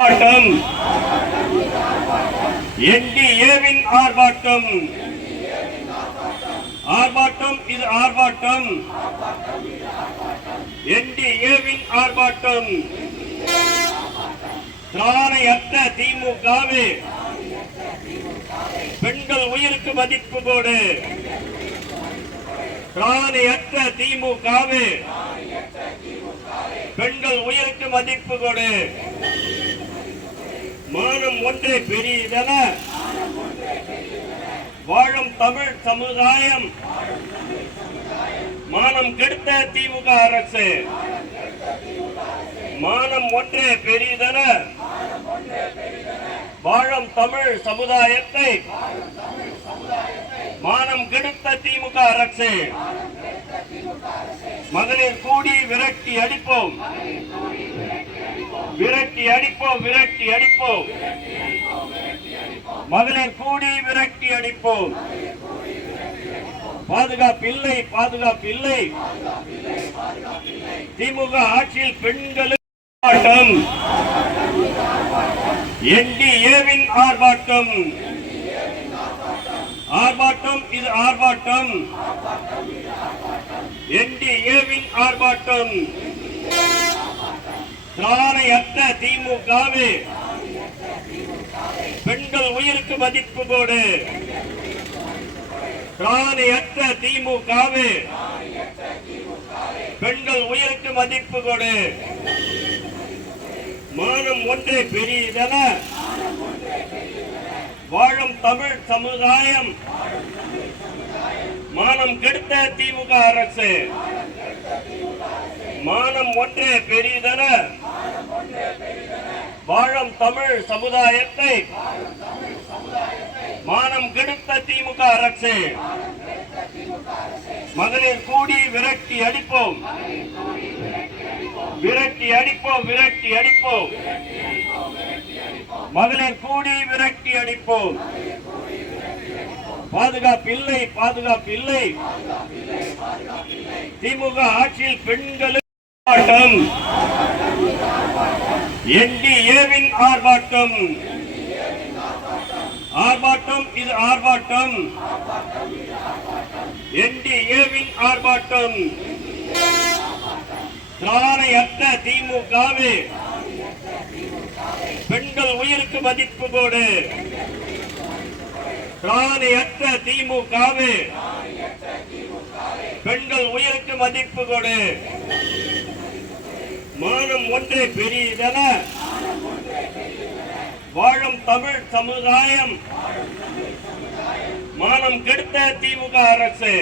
ஆர்ப்பாட்டம் என்டிஏவின் ஆர்ப்பாட்டம் ஆர்ப்பாட்டம் இது ஆர்ப்பாட்டம் என்டிஏவின் ஆர்ப்பாட்டம் திராணையற்ற திமுகவே பெண்கள் உயிருக்கு மதிப்பு கொடு திராணையற்ற திமுகவே பெண்கள் உயிருக்கு மதிப்பு கொடு மானம் ஒன்றே பெரியதென வாழும் தமிழ் சமுதாயம் மானம் கெடுத்த திமுக அரசு மானம் ஒன்றே பெரியதென வாழும் தமிழ் சமுதாயத்தை மானம் கெடுத்த திமுக அரசு மகளிர் கூடி விரட்டி அடிப்போம் விரட்டி அடிப்போம் விரட்டி அடிப்போம் மகளிர் கூடி விரட்டி அடிப்போம் பாதுகாப்பில்லை பாதுகாப்பில்லை திமுக ஆட்சியில் பெண்களுக்கு ஆர்ப்பாட்டம் என்டிஏவின் ஆர்ப்பாட்டம் ஆர்ப்பாட்டம் இது ஆர்ப்பாட்டம் என்டிஏவின் ஆர்ப்பாட்டம் திராணையற்ற திமுகவே பெண்கள் உயிருக்கு மதிப்பு கொடு திராணையற்ற திமுகவே பெண்கள் உயிருக்கு மதிப்பு கொடு மானம் ஒன்றே பெரியதென வாழும் தமிழ் சமுதாயம் மானம் கெடுத்த திமுக அரசு மானம் ஒன்றே பெரியதென வாழும் தமிழ் சமுதாயத்தை மானம் கெடுத்த திமுக அரசு மகளிர் கூடி விரட்டி அடிப்போம் விரட்டி அடிப்போம் விரட்டி அடிப்போம் மகளிர் கூடி விரட்டி அடிப்போம் பாதுகாப்பில்லை பாதுகாப்பில்லை திமுக ஆட்சியில் பெண்களுக்கு ஆர்ப்பாட்டம் என்டிஏவின் ஆர்ப்பாட்டம் ஆர்ப்பாட்டம் இது ஆர்ப்பாட்டம் என்டிஏவின் ஆர்ப்பாட்டம் திராணையற்ற திமுகவே பெண்கள் உயிருக்கு மதிப்பு கொடு திராணையற்ற திமுகவே பெண்கள் உயிருக்கு மதிப்பு கொடு மானம் ஒன்றே பெரியதென வாழும் தமிழ் சமுதாயம் மானம் கெடுத்த திமுக அரசு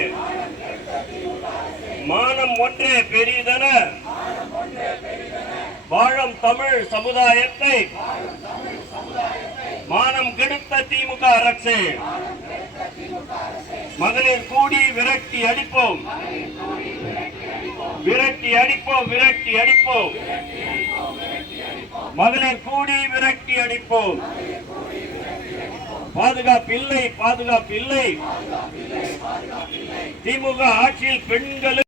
மானம் ஒன்றே பெரியதென வாழும் தமிழ் சமுதாயத்தை மானம் கெடுத்த திமுக அரசு மகளிர் கூடி விரட்டி அடிப்போம் விரட்டி அடிப்போம் விரட்டி அடிப்போம் மகளிர் கூடி விரட்டி அடிப்போம் பாதுகாப்பில்லை பாதுகாப்பில்லை திமுக ஆட்சியில் பெண்களுக்கு